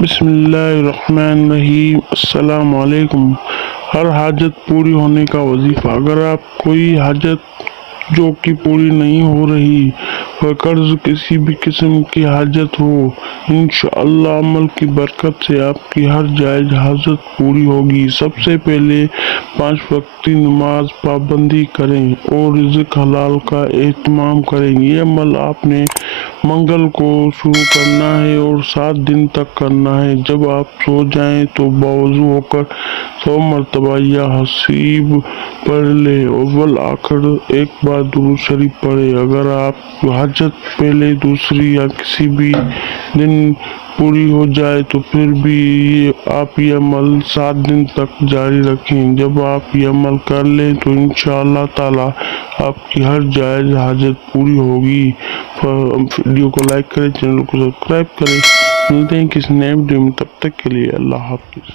بسم اللہ الرحمن الرحیم۔ السلام علیکم۔ ہر حاجت پوری ہونے کا وظیفہ۔ اگر آپ کوئی حاجت جو کہ پوری نہیں ہو رہی اور قرض کسی بھی قسم کی حاجت ہو، انشاءاللہ عمل کی برکت سے آپ کی ہر جائز حاجت پوری ہوگی۔ سب سے پہلے 5 وقتی نماز پابندی کریں اور رزق حلال کا اہتمام کریں۔ یہ عمل آپ نے منگل کو شروع کرنا ہے اور 7 دن تک کرنا ہے۔ جب آپ سو جائیں تو باوضو ہو کر 100 مرتبہ یا حسیب پڑھ لیں اور بالآخر ایک بار درود شریف پڑھیں۔ اگر آپ حاجت پہلے دوسری یا کسی بھی دن پوری ہو جائے تو پھر بھی آپ یہ عمل 7 دن تک جاری رکھیں۔ جب آپ یہ عمل کر لیں تو انشاءاللہ تعالی آپ کی ہر جائز حاجت پوری ہوگی۔ ویڈیو کو لائک کریں، چینل کو سبسکرائب کریں۔ ملتے ہیں کسی نئے ویڈیو میں، تب تک کے لیے اللہ حافظ۔